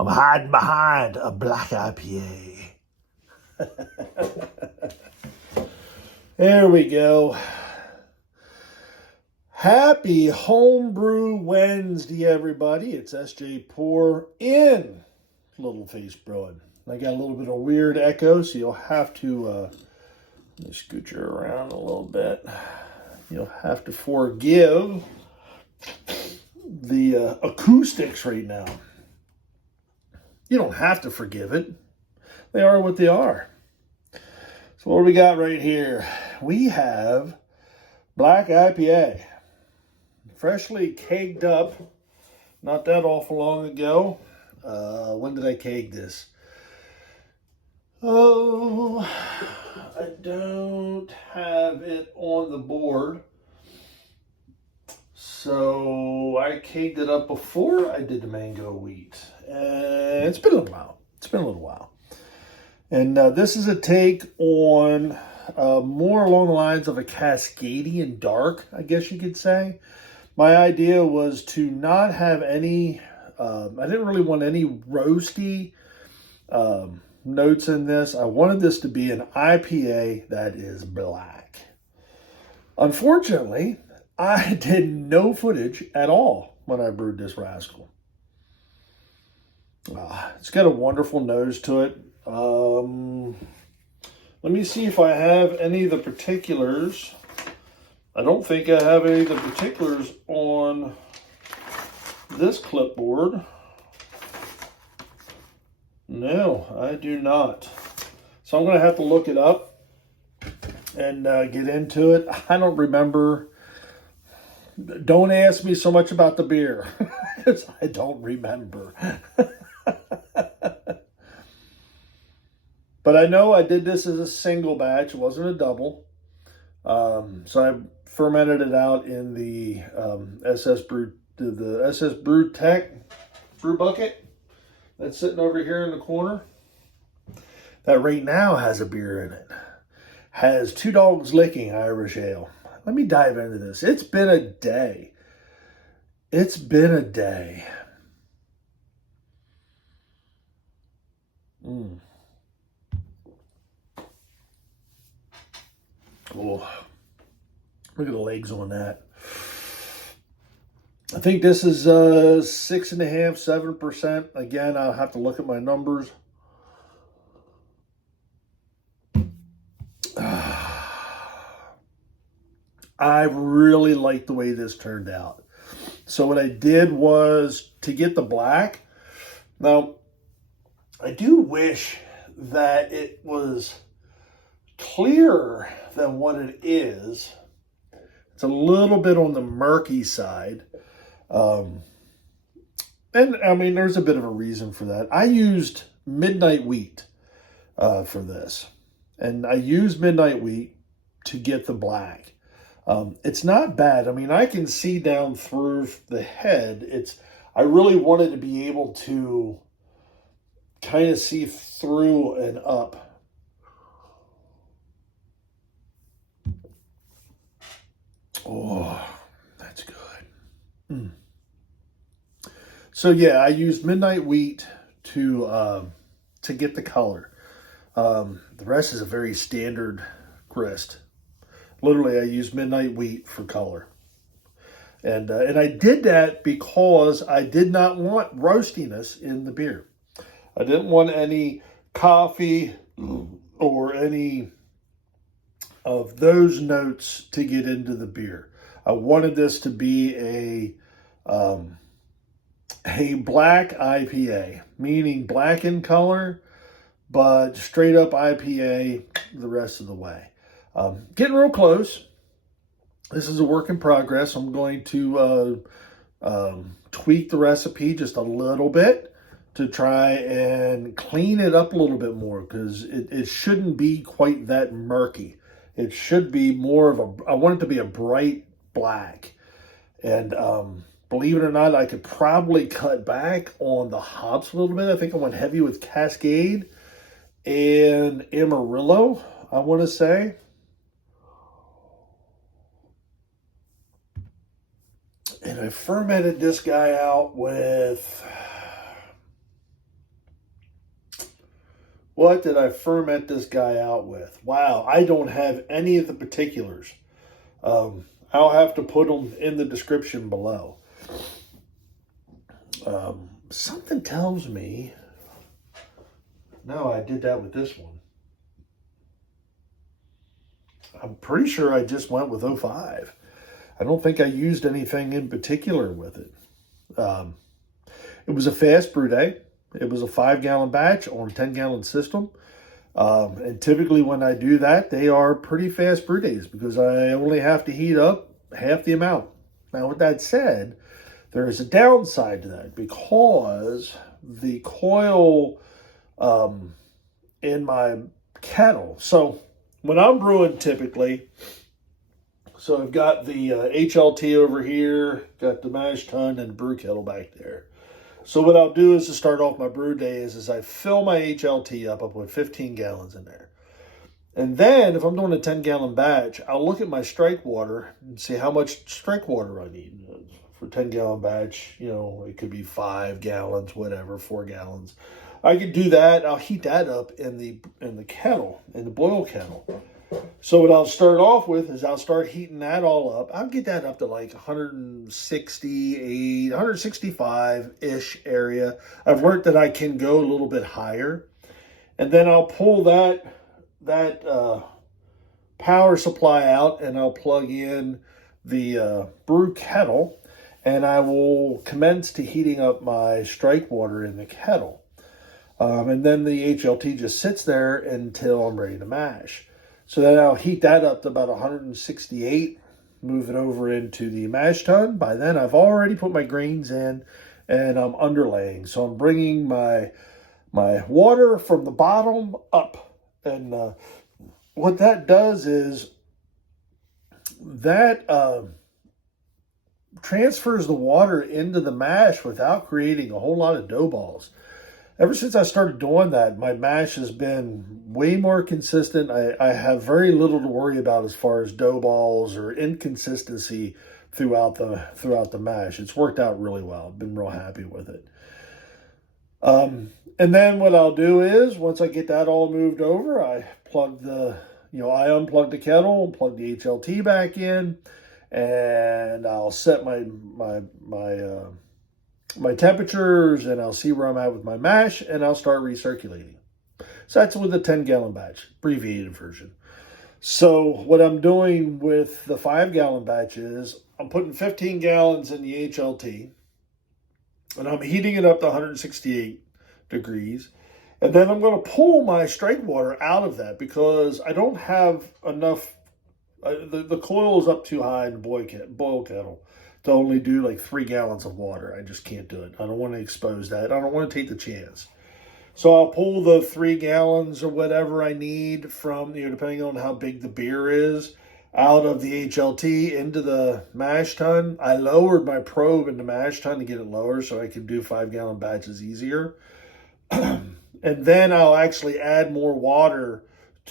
I'm hiding behind a black IPA. There we go. Happy Homebrew Wednesday, everybody. It's SJ Pour in Little Face Brewing. I got a little bit of weird echo, so you'll have to, let me scoot you around a little bit. You'll have to forgive the acoustics right now. You don't have to forgive it. They are what they are. So what do we got right here? We have black IPA. Freshly kegged up. Not that awful long ago. When did I keg this? Oh, I don't have it on the board. So I kegged it up before I did the mango wheat. And it's been a little while. And this is a take on more along the lines of a Cascadian dark, I guess you could say. My idea was to not have any, I didn't really want any roasty notes in this. I wanted this to be an IPA that is black. Unfortunately, I did no footage at all when I brewed this rascal. It's got a wonderful nose to it. Let me see if I have any of the particulars. I don't think I have any of the particulars on this clipboard. No, I do not. So I'm going to have to look it up and get into it. I don't remember. Don't ask me so much about the beer because I don't remember. But I know I did this as a single batch. It wasn't a double. So I fermented it out in the SS Brew Tech brew bucket that's sitting over here in the corner. That right now has a beer in it. Has Two Dogs Licking Irish Ale. Let me dive into this. It's been a day. It's been a day. Oh, look at the legs on that. I think this is 6.5%, 7%. Again, I'll have to look at my numbers. I really like the way this turned out. So what I did was to get the black. Now, I do wish that it was clearer than what it is. It's a little bit on the murky side. And I mean, there's a bit of a reason for that. I used midnight wheat for this. And I used midnight wheat to get the black. It's not bad. I mean, I can see down through the head. I really wanted to be able to kind of see through and up. Oh, that's good. So yeah, I used midnight wheat to get the color. The rest is a very standard grist. Literally, I used midnight wheat for color. And I did that because I did not want roastiness in the beer. I didn't want any coffee or any of those notes to get into the beer. I wanted this to be a black IPA, meaning black in color, but straight up IPA the rest of the way. Getting real close. This is a work in progress. I'm going to tweak the recipe just a little bit to try and clean it up a little bit more because it shouldn't be quite that murky. It should be more of I want it to be a bright black. And believe it or not, I could probably cut back on the hops a little bit. I think I went heavy with Cascade and Amarillo, I want to say. And I fermented this guy out with What did I ferment this guy out with? Wow, I don't have any of the particulars. I'll have to put them in the description below. Something tells me... No, I did that with this one. I'm pretty sure I just went with 05. I don't think I used anything in particular with it. It was a fast brew day. It was a 5-gallon batch on a 10-gallon system. And typically when I do that, they are pretty fast brew days because I only have to heat up half the amount. Now, with that said, there is a downside to that because the coil in my kettle. So when I'm brewing typically, so I've got the HLT over here, got the mash tun and the brew kettle back there. So what I'll do is to start off my brew day is I fill my HLT up. I'll put 15 gallons in there. And then if I'm doing a 10-gallon batch, I'll look at my strike water and see how much strike water I need. For a 10-gallon batch, you know, it could be 5 gallons, whatever, 4 gallons. I could do that. I'll heat that up in the kettle, in the boil kettle. So what I'll start off with is I'll start heating that all up. I'll get that up to like 168, 165-ish area. I've learned that I can go a little bit higher. And then I'll pull that power supply out and I'll plug in the brew kettle and I will commence to heating up my strike water in the kettle. And then the HLT just sits there until I'm ready to mash. So then I'll heat that up to about 168, move it over into the mash tun. By then I've already put my grains in and I'm underlaying. So I'm bringing my water from the bottom up. And what that does is that transfers the water into the mash without creating a whole lot of dough balls. Ever since I started doing that, my mash has been way more consistent. I have very little to worry about as far as dough balls or inconsistency throughout the mash. It's worked out really well. I've been real happy with it. And then what I'll do is once I get that all moved over, I plug I unplug the kettle and plug the HLT back in, and I'll set my temperatures and I'll see where I'm at with my mash and I'll start recirculating. So that's with a 10-gallon batch, abbreviated version. So what I'm doing with the 5-gallon batch is I'm putting 15 gallons in the HLT and I'm heating it up to 168 degrees. And then I'm going to pull my strike water out of that because I don't have enough. The coil is up too high in the boil kettle to only do like 3 gallons of water. I just can't do it. I don't want to expose that. I don't want to take the chance. So I'll pull the 3 gallons or whatever I need from, depending on how big the beer is, out of the HLT into the mash tun. I lowered my probe in the mash tun to get it lower so I could do 5-gallon batches easier. And then I'll actually add more water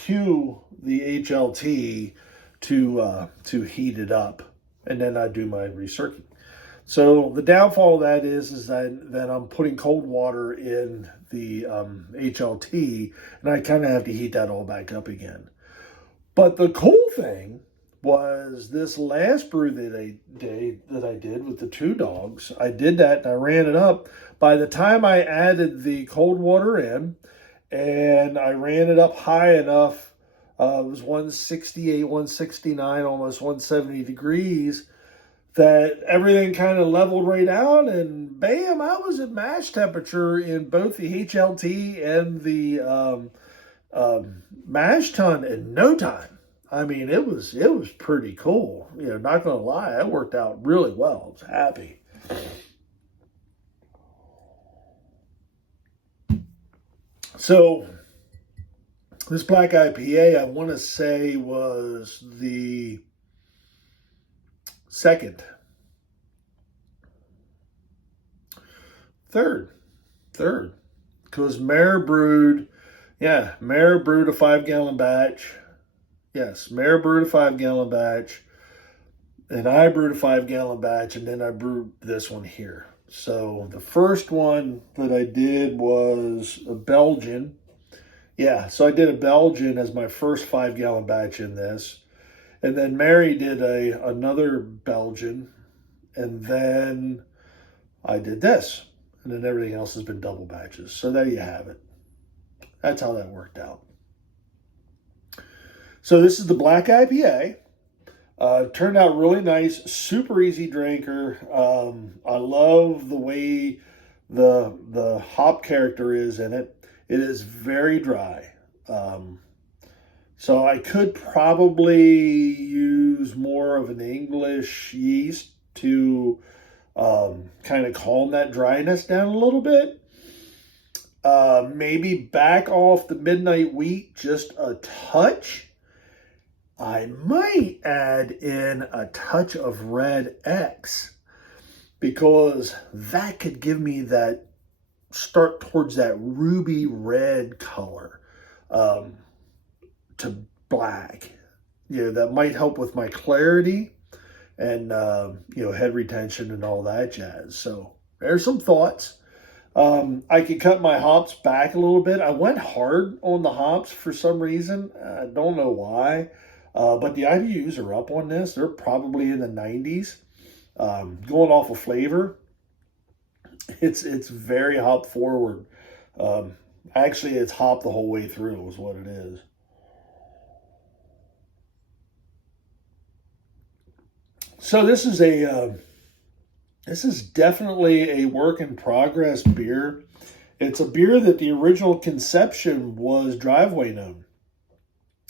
to the HLT to heat it up. And then I do my recirculating. So the downfall of that is that I'm putting cold water in the HLT, and I kind of have to heat that all back up again. But the cool thing was this last brew that I did with the 2 dogs. I did that and I ran it up. By the time I added the cold water in, and I ran it up high enough, it was 168, 169, almost 170 degrees, that everything kind of leveled right out, and bam, I was at mash temperature in both the HLT and the mash tun in no time. I mean, it was pretty cool. Not gonna lie, it worked out really well. I was happy. So this black IPA, I want to say, was the third, because Mare brewed a 5-gallon batch. Yes, Mare brewed a 5-gallon batch, and I brewed a 5-gallon batch, and then I brewed this one here. So the first one that I did was a Belgian Yeah, so I did a Belgian as my first 5-gallon batch in this. And then Mary did another Belgian. And then I did this. And then everything else has been double batches. So there you have it. That's how that worked out. So this is the black IPA. Turned out really nice, super easy drinker. I love the way the hop character is in it. It is very dry. So I could probably use more of an English yeast to kind of calm that dryness down a little bit. Maybe back off the midnight wheat just a touch. I might add in a touch of red X because that could give me that start towards that ruby red color to black. That might help with my clarity and, head retention and all that jazz. So there's some thoughts. I could cut my hops back a little bit. I went hard on the hops for some reason. I don't know why. But the IBUs are up on this. They're probably in the 90s. Going off of flavor, it's very hop forward. Actually, it's hop the whole way through is what it is. So this is definitely a work in progress beer. It's a beer that the original conception was Driveway Gnome,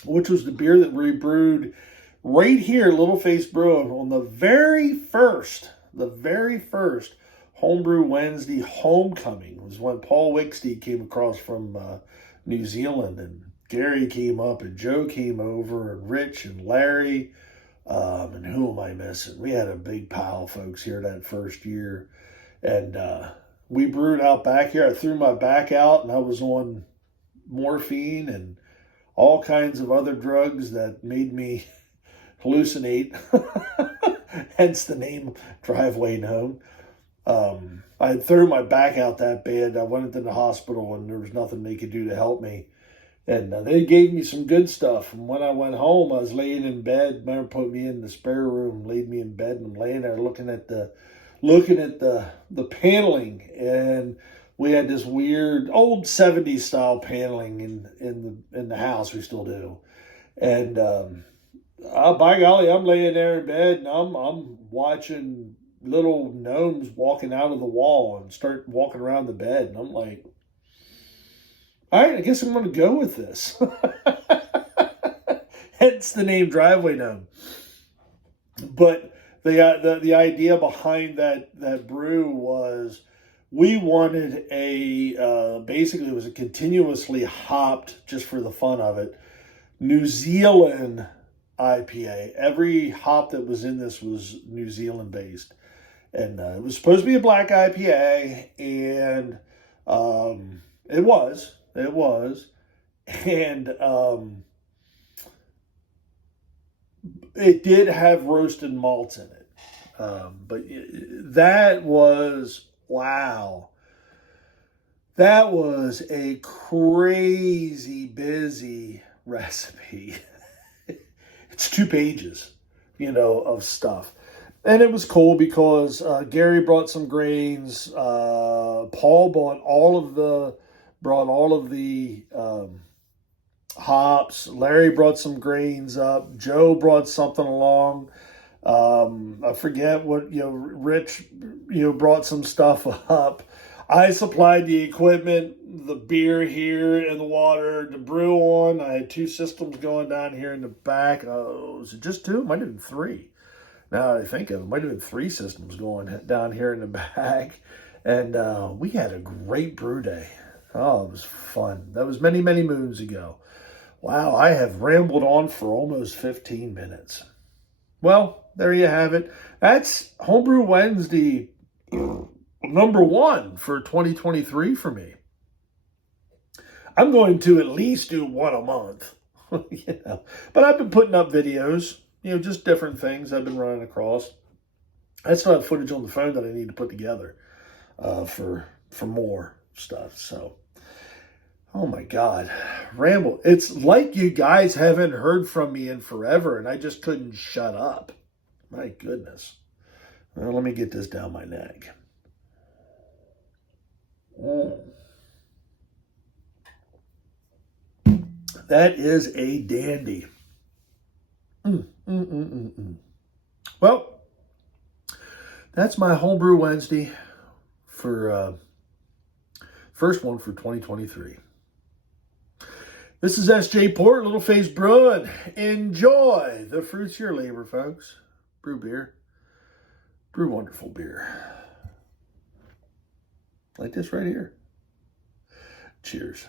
which was the beer that we brewed right here, Little Face Brewing, on the very first Homebrew Wednesday homecoming. Was when Paul Wicksteed came across from New Zealand, and Gary came up, and Joe came over, and Rich and Larry, and who am I missing? We had a big pile of folks here that first year, and we brewed out back here. I threw my back out, and I was on morphine and all kinds of other drugs that made me hallucinate, hence the name Driveway Gnome. I threw my back out that bad. I went into the hospital and there was nothing they could do to help me. And they gave me some good stuff. And when I went home, I was laying in bed. Remember, put me in the spare room, laid me in bed, and I'm laying there looking at the paneling. And we had this weird old 70s style paneling in the house. We still do. And by golly, I'm laying there in bed and I'm watching little gnomes walking out of the wall and start walking around the bed. And I'm like, all right, I guess I'm going to go with this. Hence the name Driveway Gnome. But the idea behind that brew was we wanted basically it was a continuously hopped, just for the fun of it, New Zealand IPA. Every hop that was in this was New Zealand based. And it was supposed to be a black IPA, and it was. And it did have roasted malts in it. But that was, wow. That was a crazy busy recipe. It's 2 pages, of stuff. And it was cool because Gary brought some grains. Paul brought all of the hops. Larry brought some grains up. Joe brought something along. I forget what, Rich, brought some stuff up. I supplied the equipment, the beer here, and the water to brew on. I had 2 systems going down here in the back. Was it just 2? It might have been 3. Now I think of it, might have been 3 systems going down here in the back. And we had a great brew day. Oh, it was fun. That was many, many moons ago. Wow, I have rambled on for almost 15 minutes. Well, there you have it. That's Homebrew Wednesday number 1 for 2023 for me. I'm going to at least do 1 a month. But I've been putting up videos, just different things I've been running across. I still have footage on the phone that I need to put together for more stuff. So Oh my God. Ramble. It's like you guys haven't heard from me in forever and I just couldn't shut up. My goodness. Well, let me get this down my neck. That is a dandy. Well, that's my Homebrew Wednesday for first one for 2023. This is S.J. Port, Little Face Brewing. Enjoy the fruits of your labor, folks. Brew beer. Brew wonderful beer. Like this right here. Cheers.